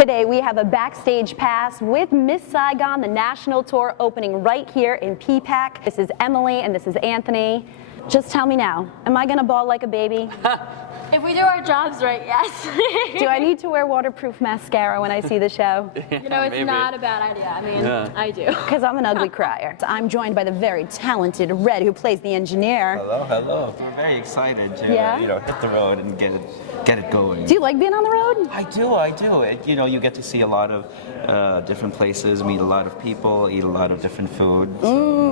Today we have a backstage pass with Miss Saigon, the national tour opening right here in PPAC. This is Emily and this is Anthony. Just tell me now, am I gonna bawl like a baby? If we do our jobs right, yes. Do I need to wear waterproof mascara when I see the show? You know, it's Maybe. Not a bad idea. I mean, Yeah. I do. Because I'm an ugly crier. So I'm joined by the very talented Red, who plays the engineer. Hello, hello. We're very excited to hit the road and get it going. Do you like being on the road? I do. You get to see a lot of different places, meet a lot of people, eat a lot of different food.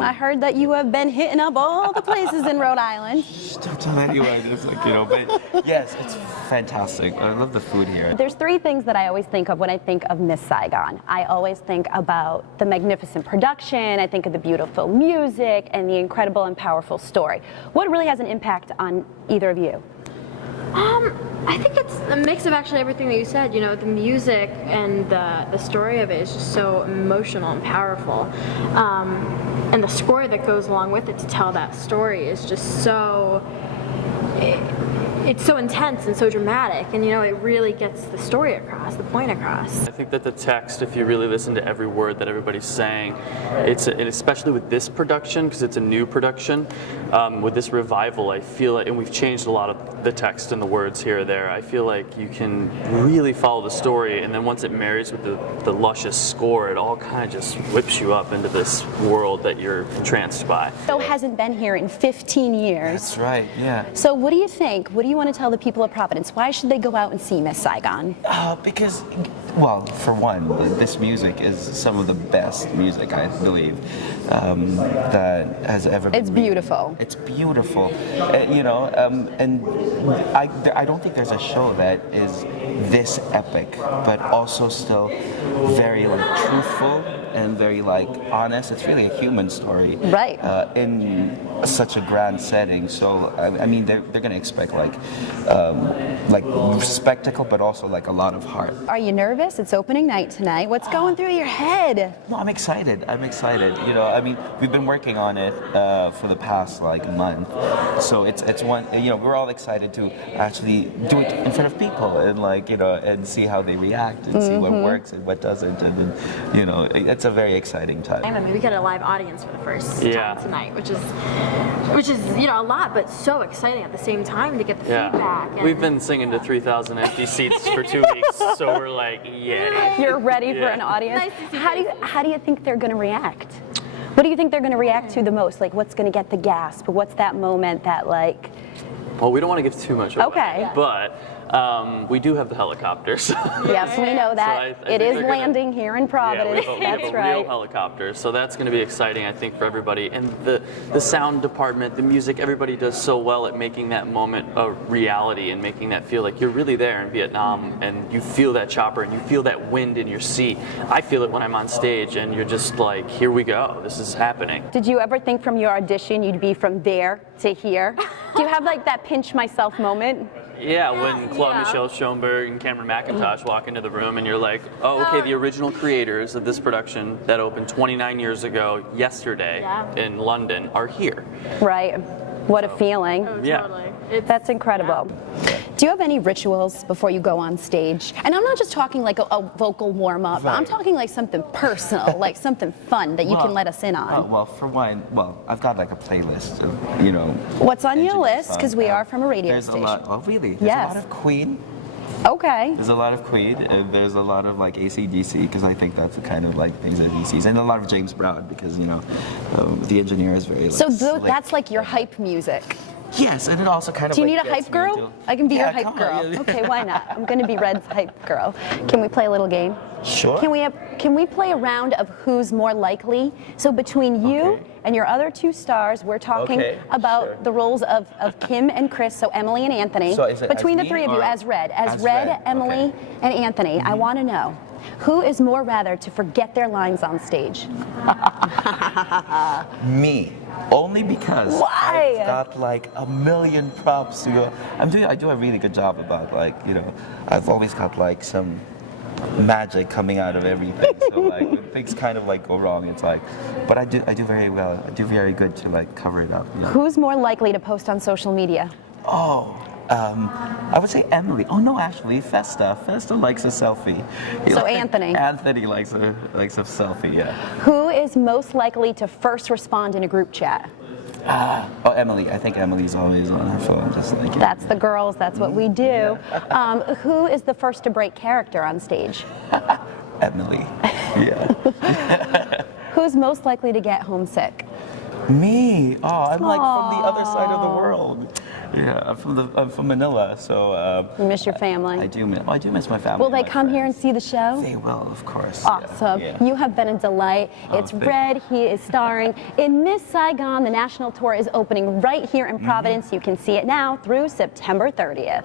I heard that you have been hitting up all the places in Rhode Island. Don't tell anyone. It's but yes, it's fantastic. I love the food here. There's three things that I always think of when I think of Miss Saigon. I always think about the magnificent production, I think of the beautiful music, and the incredible and powerful story. What really has an impact on either of you? I think it's a mix of actually everything that you said. You know, the music and the story of it is just so emotional and powerful. And the score that goes along with it to tell that story is just so... It's so intense and so dramatic, and you know, it really gets the story across, the point across. I think that the text, if you really listen to every word that everybody's saying, and especially with this production, because it's a new production, with this revival, I feel like, and we've changed a lot of the text and the words here or there, I feel like you can really follow the story, and then once it marries with the luscious score, it all kind of just whips you up into this world that you're entranced by. So hasn't been here in 15 years. That's right. Yeah. So what do you think? What do you want to tell the people of Providence? Why should they go out and see Miss Saigon? Because, well, for one, this music is some of the best music, I believe, that has ever been. It's beautiful. It's beautiful. And I don't think there's a show that is this epic, but also still very truthful and very honest. It's really a human story, right? In such a grand setting. So I mean, they're gonna expect spectacle, but also a lot of heart. Are you nervous? It's opening night tonight. What's going through your head? No, I'm excited. I mean, we've been working on it for the past month. So it's one. We're all excited to actually do it in front of people and and see how they react and see what works and what doesn't, and then, it's a very exciting time. I mean, we got a live audience for the first time tonight, which is a lot, but so exciting at the same time to get the feedback. And We've been singing to 3,000 empty seats for 2 weeks, so we're yeah. You're ready for an audience. Nice to see How do you think they're going to react? What do you think they're going to react to the most? What's going to get the gasp? What's that moment that Well, we don't want to give too much away. Okay. But we do have the helicopters. Yes, we know that. So I it think is landing here in Providence. We have That's a right. real helicopter, so that's going to be exciting, I think, for everybody. And the sound department, the music, everybody does so well at making that moment a reality and making that feel like you're really there in Vietnam, and you feel that chopper and you feel that wind in your seat. I feel it when I'm on stage, and you're just here we go. This is happening. Did you ever think from your audition you'd be from there to here? Do you have that pinch myself moment? Yeah, when Claude Michel Schoenberg and Cameron McIntosh walk into the room and you're like, oh, okay, the original creators of this production that opened 29 years ago yesterday in London are here. Right. What a feeling. Oh, Yeah. totally. That's incredible. Do you have any rituals before you go on stage? And I'm not just talking a vocal warm-up. Right. I'm talking something personal, something fun that you can let us in on. Well, for one, I've got a playlist of, What's on your engineer list? Because we are from a radio There's station. a lot. Oh, really? There's Yes. a lot of Queen. Okay. There's a lot of Queen, and there's a lot of AC/DC, because I think that's the kind of things that he sees, and a lot of James Brown, because the engineer is very So slick. that's your hype music. Yes, and it also kind of. Do you need a gets hype me girl? into- I can be your Yeah, hype come on, girl. yeah. Okay, why not? I'm going to be Red's hype girl. Can we play a little game? Sure. Can we play a round of who's more likely? So between you and your other two stars, we're talking about the roles of Kim and Chris, so Emily and Anthony. So is it between as the me three of you, or as Red, as Red? Emily, and Anthony, I want to know, who is more rather to forget their lines on stage? Me. Only because Why? I've got a million props to go. I do a really good job about I've always got some magic coming out of everything. So when things kind of go wrong, it's but I do very well. I do very good to cover it up. Who's more likely to post on social media? Oh, I would say Emily. Oh no, actually, Festa. Festa likes a selfie. So Anthony. Anthony likes a selfie. Yeah. Who is most likely to first respond in a group chat? Oh, Emily. I think Emily's always on her phone, just like. That's the girls. That's what we do. Who is the first to break character on stage? Emily. Yeah. Who's most likely to get homesick? Me. Oh, I'm like from the other side of the world. Yeah, I'm from Manila, so. You miss your family. I do miss my family. Will they my come here and friends. see the show? They will, of course. Awesome. Yeah. You have been a delight. It's thank Red. He is starring in Miss Saigon. The national tour is opening right here in Providence. You can see it now through September 30th.